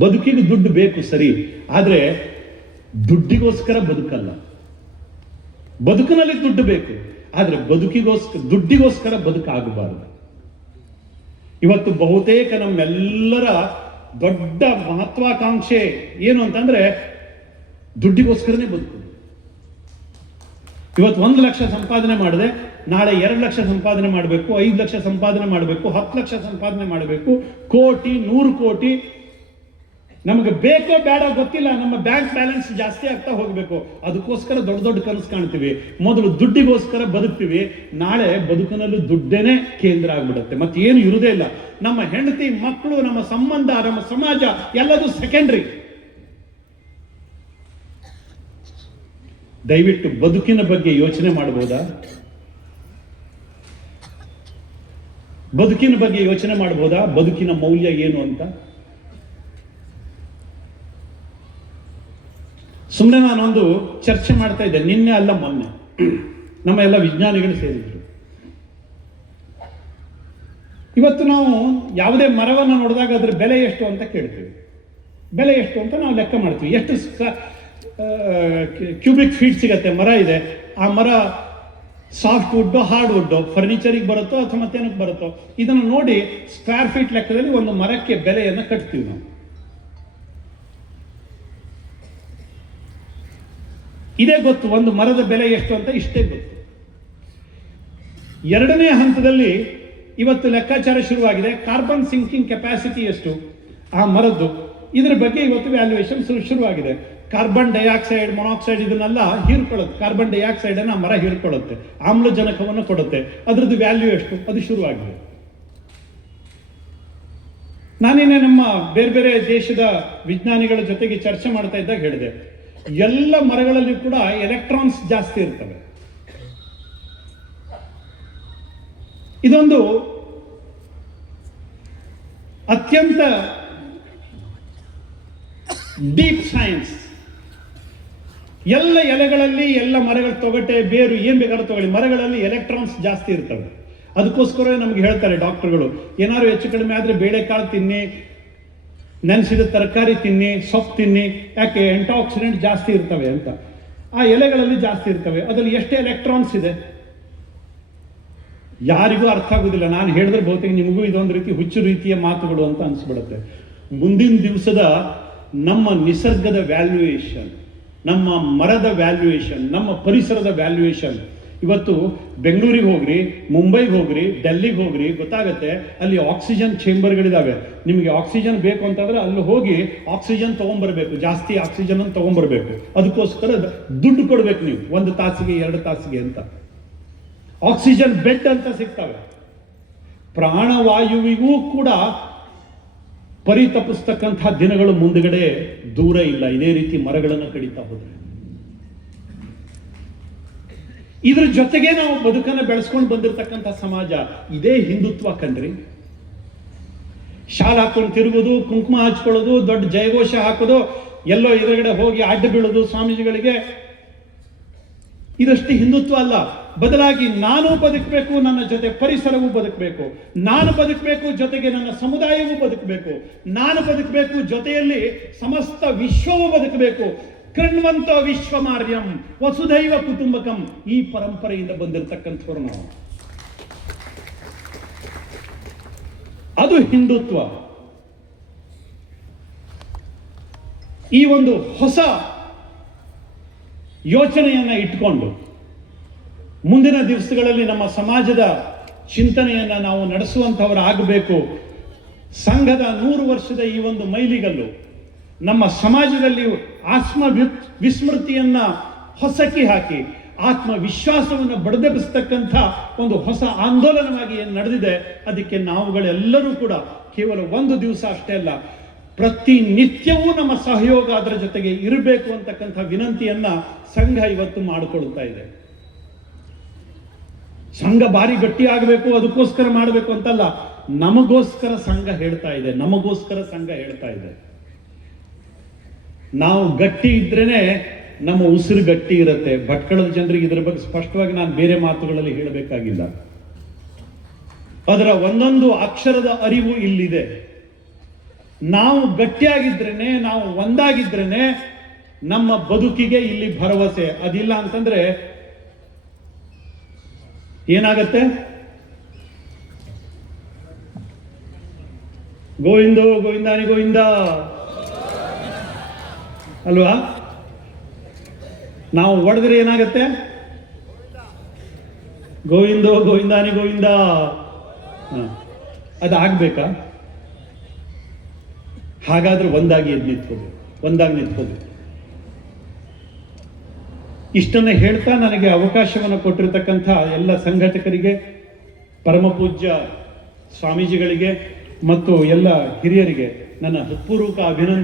ಬದುಕಿಗೆ ದುಡ್ಡು ಬೇಕು ಸರಿ, ಆದರೆ ದುಡ್ಡಿಗೋಸ್ಕರ ಬದುಕಲ್ಲ. ಬದುಕಿನಲ್ಲಿ ದುಡ್ಡು ಬೇಕು, ಆದರೆ ದುಡ್ಡಿಗೋಸ್ಕರ ಬದುಕಾಗಬಾರದು. ಇವತ್ತು ಬಹುತೇಕ ನಮ್ಮೆಲ್ಲರ ದೊಡ್ಡ ಮಹತ್ವಾಕಾಂಕ್ಷೆ ಏನು ಅಂತಂದ್ರೆ ದುಡ್ಡಿಗೋಸ್ಕರನೇ ಬದುಕು. ಇವತ್ತು 1 ಲಕ್ಷ ಸಂಪಾದನೆ ಮಾಡಿದೆ, ನಾಳೆ 2 ಲಕ್ಷ ಸಂಪಾದನೆ ಮಾಡಬೇಕು, 5 ಲಕ್ಷ ಸಂಪಾದನೆ ಮಾಡಬೇಕು, 10 ಲಕ್ಷ ಸಂಪಾದನೆ ಮಾಡಬೇಕು, ಕೋಟಿ 100 ಕೋಟಿ ನಮಗೆ ಬೇಕೋ ಬೇಡ ಗೊತ್ತಿಲ್ಲ, ನಮ್ಮ ಬ್ಯಾಂಕ್ ಬ್ಯಾಲೆನ್ಸ್ ಜಾಸ್ತಿ ಆಗ್ತಾ ಹೋಗಬೇಕು, ಅದಕ್ಕೋಸ್ಕರ ದೊಡ್ಡ ದೊಡ್ಡ ಕನಸು ಕಾಣ್ತೀವಿ. ಮೊದಲು ದುಡ್ಡಿಗೋಸ್ಕರ ಬದುಕ್ತೀವಿ, ನಾಳೆ ಬದುಕಿನಲ್ಲೂ ದುಡ್ಡೇನೆ ಕೇಂದ್ರ ಆಗ್ಬಿಡುತ್ತೆ, ಮತ್ತೆ ಏನು ಇರುವುದೇ ಇಲ್ಲ. ನಮ್ಮ ಹೆಂಡತಿ ಮಕ್ಕಳು, ನಮ್ಮ ಸಂಬಂಧ, ನಮ್ಮ ಸಮಾಜ ಎಲ್ಲದೂ ಸೆಕೆಂಡ್ರಿ. ದಯವಿಟ್ಟು ಬದುಕಿನ ಬಗ್ಗೆ ಯೋಚನೆ ಮಾಡಬಹುದಾ? ಬದುಕಿನ ಬಗ್ಗೆ ಯೋಚನೆ ಮಾಡಬಹುದಾ? ಬದುಕಿನ ಮೌಲ್ಯ ಏನು ಅಂತ. ಸುಮ್ಮನೆ ನಾನೊಂದು ಚರ್ಚೆ ಮಾಡ್ತಾ ಇದ್ದೆ, ನಿನ್ನೆ ಅಲ್ಲ ಮೊನ್ನೆ, ನಮ್ಮ ಎಲ್ಲ ವಿಜ್ಞಾನಿಗಳು ಸೇರಿದ್ರು. ಇವತ್ತು ನಾವು ಯಾವುದೇ ಮರವನ್ನು ನೋಡಿದಾಗ ಅದರ ಬೆಲೆ ಎಷ್ಟು ಅಂತ ಕೇಳ್ತೀವಿ. ಬೆಲೆ ಎಷ್ಟು ಅಂತ ನಾವು ಲೆಕ್ಕ ಮಾಡ್ತೀವಿ. ಎಷ್ಟು ಕ್ಯೂಬಿಕ್ ಫೀಟ್ ಸಿಗತ್ತೆ ಮರ ಇದೆ, ಆ ಮರ ಸಾಫ್ಟ್ ವುಡ್ಡೋ ಹಾರ್ಡ್ ವುಡ್ಡೋ, ಫರ್ನಿಚರಿಗೆ ಬರುತ್ತೋ ಅಥವಾ ಮತ್ತೇನಕ್ಕೆ ಬರುತ್ತೋ, ಇದನ್ನು ನೋಡಿ ಸ್ಕ್ವೇರ್ ಫೀಟ್ ಲೆಕ್ಕದಲ್ಲಿ ಒಂದು ಮರಕ್ಕೆ ಬೆಲೆಯನ್ನು ಕಟ್ತೀವಿ ನಾವು. ಇದೇ ಗೊತ್ತು ಒಂದು ಮರದ ಬೆಲೆ ಎಷ್ಟು ಅಂತ, ಇಷ್ಟೇ ಗೊತ್ತು. ಎರಡನೇ ಹಂತದಲ್ಲಿ ಇವತ್ತು ಲೆಕ್ಕಾಚಾರ ಶುರುವಾಗಿದೆ. ಕಾರ್ಬನ್ ಸಿಂಕಿಂಗ್ ಕೆಪಾಸಿಟಿ ಎಷ್ಟು ಆ ಮರದ್ದು, ಇದರ ಬಗ್ಗೆ ಇವತ್ತು ವ್ಯಾಲ್ಯೂಯೇಷನ್ ಶುರುವಾಗಿದೆ. ಕಾರ್ಬನ್ ಡೈಆಕ್ಸೈಡ್, ಮೊನಾಕ್ಸೈಡ್ ಇದನ್ನೆಲ್ಲ ಹೀರ್ಕೊಳ್ಳುತ್ತೆ. ಕಾರ್ಬನ್ ಡೈಆಕ್ಸೈಡ್ ಅನ್ನು ಮರ ಹೀರ್ಕೊಳ್ಳುತ್ತೆ, ಆಮ್ಲಜನಕವನ್ನು ಕೊಡುತ್ತೆ. ಅದರದ್ದು ವ್ಯಾಲ್ಯೂ ಎಷ್ಟು ಅದು ಶುರುವಾಗಿದೆ. ನಾನೇನೆ ನಮ್ಮ ಬೇರೆ ಬೇರೆ ದೇಶದ ವಿಜ್ಞಾನಿಗಳ ಜೊತೆಗೆ ಚರ್ಚೆ ಮಾಡ್ತಾ ಇದ್ದಾಗ ಹೇಳಿದೆ, ಎಲ್ಲ ಮರಗಳಲ್ಲಿ ಕೂಡ ಎಲೆಕ್ಟ್ರಾನ್ಸ್ ಜಾಸ್ತಿ ಇರ್ತವೆ. ಇದೊಂದು ಅತ್ಯಂತ ಡೀಪ್ ಸೈನ್ಸ್. ಎಲ್ಲ ಎಲೆಗಳಲ್ಲಿ, ಎಲ್ಲ ಮರಗಳ ತೊಗಟೆ, ಬೇರು ಏನ್ ಬೇಕಾದ್ರೂ ತಗೊಳ್ಳಿ, ಮರಗಳಲ್ಲಿ ಎಲೆಕ್ಟ್ರಾನ್ಸ್ ಜಾಸ್ತಿ ಇರ್ತವೆ. ಅದಕ್ಕೋಸ್ಕರ ನಮ್ಗೆ ಹೇಳ್ತಾರೆ ಡಾಕ್ಟರ್ಗಳು, ಏನಾದ್ರು ಹೆಚ್ಚು ಕಡಿಮೆ ಆದ್ರೆ ಬೇಳೆಕಾಳು ತಿನ್ನಿ, ನೆನೆಸಿದ ತರಕಾರಿ ತಿನ್ನಿ, ಸೊಪ್ಪು ತಿನ್ನಿ, ಯಾಕೆ ಆಕ್ಸಿಡೆಂಟ್ ಜಾಸ್ತಿ ಇರ್ತವೆ ಅಂತ. ಆ ಎಲೆಗಳಲ್ಲಿ ಜಾಸ್ತಿ ಇರ್ತವೆ. ಅದರಲ್ಲಿ ಎಷ್ಟು ಎಲೆಕ್ಟ್ರಾನ್ಸ್ ಇದೆ ಯಾರಿಗೂ ಅರ್ಥ ಆಗುದಿಲ್ಲ. ನಾನು ಹೇಳಿದ್ರೆ ಬಹುತೇಕ ನಿಮಗೂ ಇದೊಂದು ರೀತಿ ಹುಚ್ಚು ರೀತಿಯ ಮಾತುಗಳು ಅಂತ ಅನ್ಸ್ಬಿಡುತ್ತೆ. ಮುಂದಿನ ದಿವಸದ ನಮ್ಮ ನಿಸರ್ಗದ ವ್ಯಾಲ್ಯೂಯೇಷನ್, ನಮ್ಮ ಮರದ ವ್ಯಾಲ್ಯೂಯೇಷನ್, ನಮ್ಮ ಪರಿಸರದ ವ್ಯಾಲ್ಯೂಯೇಷನ್, ಇವತ್ತು ಬೆಂಗಳೂರಿಗೆ ಹೋಗ್ರಿ, ಮುಂಬೈಗೆ ಹೋಗ್ರಿ, ಡೆಲ್ಲಿಗೆ ಹೋಗ್ರಿ, ಗೊತ್ತಾಗತ್ತೆ. ಅಲ್ಲಿ ಆಕ್ಸಿಜನ್ ಚೇಂಬರ್ಗಳಿದಾವೆ. ನಿಮಗೆ ಆಕ್ಸಿಜನ್ ಬೇಕು ಅಂತಂದ್ರೆ ಅಲ್ಲಿ ಹೋಗಿ ಆಕ್ಸಿಜನ್ ತಗೊಂಡ್ಬರ್ಬೇಕು, ಜಾಸ್ತಿ ಆಕ್ಸಿಜನ್ ಅನ್ನು ತಗೊಂಡ್ಬರ್ಬೇಕು. ಅದಕ್ಕೋಸ್ಕರ ದುಡ್ಡು ಕೊಡ್ಬೇಕು ನೀವು, 1 ತಾಸಿಗೆ 2 ತಾಸಿಗೆ ಅಂತ. ಆಕ್ಸಿಜನ್ ಬೆಡ್ ಅಂತ ಸಿಗ್ತವೆ. ಪ್ರಾಣವಾಯುವಿಗೂ ಕೂಡ ಪರಿತಪಿಸ್ತಕ್ಕಂಥ ದಿನಗಳು ಮುಂದುಗಡೆ ದೂರ ಇಲ್ಲ, ಇದೇ ರೀತಿ ಮರಗಳನ್ನು ಕಡಿತಾ ಹೋದ್ರೆ. ಇದ್ರ ಜೊತೆಗೆ ನಾವು ಬದುಕನ್ನು ಬೆಳೆಸ್ಕೊಂಡು ಬಂದಿರತಕ್ಕಂಥ ಸಮಾಜ ಇದೇ ಹಿಂದುತ್ವ ಕಣ್ರಿ. ಶಾಲ್ ಹಾಕೊಂಡು ತಿರುಗೋದು, ಕುಂಕುಮ ಹಚ್ಕೊಳ್ಳೋದು, ದೊಡ್ಡ ಜಯಘೋಷ ಹಾಕೋದು, ಎಲ್ಲೋ ಎದುರುಗಡೆ ಹೋಗಿ ಅಡ್ಡ ಬೀಳೋದು ಸ್ವಾಮೀಜಿಗಳಿಗೆ, ಇದಷ್ಟು ಹಿಂದುತ್ವ ಅಲ್ಲ. ಬದಲಾಗಿ ನಾನು ಬದುಕಬೇಕು, ನನ್ನ ಜೊತೆ ಪರಿಸರವೂ ಬದುಕಬೇಕು, ನಾನು ಬದುಕಬೇಕು, ಜೊತೆಗೆ ನನ್ನ ಸಮುದಾಯವೂ ಬದುಕಬೇಕು, ನಾನು ಬದುಕಬೇಕು, ಜೊತೆಯಲ್ಲಿ ಸಮಸ್ತ ವಿಶ್ವವೂ ಬದುಕಬೇಕು. ಕೃಣ್ವಂತ ವಿಶ್ವಮಾರ್ಯಂ ವಸುಧೈವ ಕುಟುಂಬಕಂ, ಈ ಪರಂಪರೆಯಿಂದ ಬಂದಿರತಕ್ಕಂಥವ್ರು ನಾವು. ಅದು ಹಿಂದುತ್ವ. ಈ ಒಂದು ಹೊಸ ಯೋಚನೆಯನ್ನ ಇಟ್ಕೊಂಡು ಮುಂದಿನ ದಿವಸಗಳಲ್ಲಿ ನಮ್ಮ ಸಮಾಜದ ಚಿಂತನೆಯನ್ನ ನಾವು ನಡೆಸುವಂಥವರಾಗಬೇಕು. ಸಂಘದ 100 ವರ್ಷದ ಈ ಒಂದು ಮೈಲಿಗಲ್ಲು ನಮ್ಮ ಸಮಾಜದಲ್ಲಿ ವಿಸ್ಮೃತಿಯನ್ನ ಹೊಸಕಿ ಹಾಕಿ ಆತ್ಮವಿಶ್ವಾಸವನ್ನು ಬಡದೆಬ್ಬಿಸ್ತಕ್ಕಂಥ ಒಂದು ಹೊಸ ಆಂದೋಲನವಾಗಿ ಏನು ನಡೆದಿದೆ, ಅದಕ್ಕೆ ನಾವುಗಳೆಲ್ಲರೂ ಕೂಡ ಕೇವಲ 1 ದಿವಸ ಅಷ್ಟೇ ಅಲ್ಲ, ಪ್ರತಿನಿತ್ಯವೂ ನಮ್ಮ ಸಹಯೋಗ ಅದರ ಜೊತೆಗೆ ಇರಬೇಕು ಅಂತಕ್ಕಂಥ ವಿನಂತಿಯನ್ನ ಸಂಘ ಇವತ್ತು ಮಾಡಿಕೊಳ್ತಾ ಇದೆ. ಸಂಘ ಭಾರಿ ಗಟ್ಟಿ ಆಗಬೇಕು, ಅದಕ್ಕೋಸ್ಕರ ಮಾಡಬೇಕು ಅಂತಲ್ಲ, ನಮಗೋಸ್ಕರ ಸಂಘ ಹೇಳ್ತಾ ಇದೆ, ನಮಗೋಸ್ಕರ ಸಂಘ ಹೇಳ್ತಾ ಇದೆ. ನಾವು ಗಟ್ಟಿ ಇದ್ರೇನೆ ನಮ್ಮ ಉಸಿರು ಗಟ್ಟಿ ಇರುತ್ತೆ. ಭಟ್ಕಳದ ಜನರಿಗೆ ಇದರ ಬಗ್ಗೆ ಸ್ಪಷ್ಟವಾಗಿ ನಾನು ಬೇರೆ ಮಾತುಗಳಲ್ಲಿ ಹೇಳಬೇಕಾಗಿಲ್ಲ. ಅದರ ಒಂದೊಂದು ಅಕ್ಷರದ ಅರಿವು ಇಲ್ಲಿದೆ. ನಾವು ಗಟ್ಟಿಯಾಗಿದ್ರೇನೆ, ನಾವು ಒಂದಾಗಿದ್ರೇನೆ ನಮ್ಮ ಬದುಕಿಗೆ ಇಲ್ಲಿ ಭರವಸೆ. ಅದಿಲ್ಲ ಅಂತಂದ್ರೆ ಏನಾಗತ್ತೆ? ಗೋವಿಂದೋ ಗೋವಿಂದಾನಿ ಗೋವಿಂದ ಅಲ್ವಾ? ನಾವು ಒಡೆದ್ರೆ ಏನಾಗತ್ತೆ? ಗೋವಿಂದೋ ಗೋವಿಂದಾನಿ ಗೋವಿಂದ. ಅದಾಗಬೇಕಾ? ಹಾಗಾದ್ರೆ ಒಂದಾಗಿ ಎದ್ದು ನಿಂತ್ಕೋಬೇಕು, ಒಂದಾಗಿ ನಿಂತ್ಕೋಬೇಕು. ಇಷ್ಟನ್ನೇ ಹೇಳ್ತಾ ನನಗೆ ಅವಕಾಶವನ್ನು ಕೊಟ್ಟಿರತಕ್ಕಂಥ ಎಲ್ಲ ಸಂಘಟಕರಿಗೆ, ಪರಮ ಪೂಜ್ಯ ಸ್ವಾಮೀಜಿಗಳಿಗೆ ಮತ್ತು ಎಲ್ಲ ಹಿರಿಯರಿಗೆ ನನ್ನ ಹೃತ್ಪೂರ್ವಕ ಅಭಿನಂದನೆ.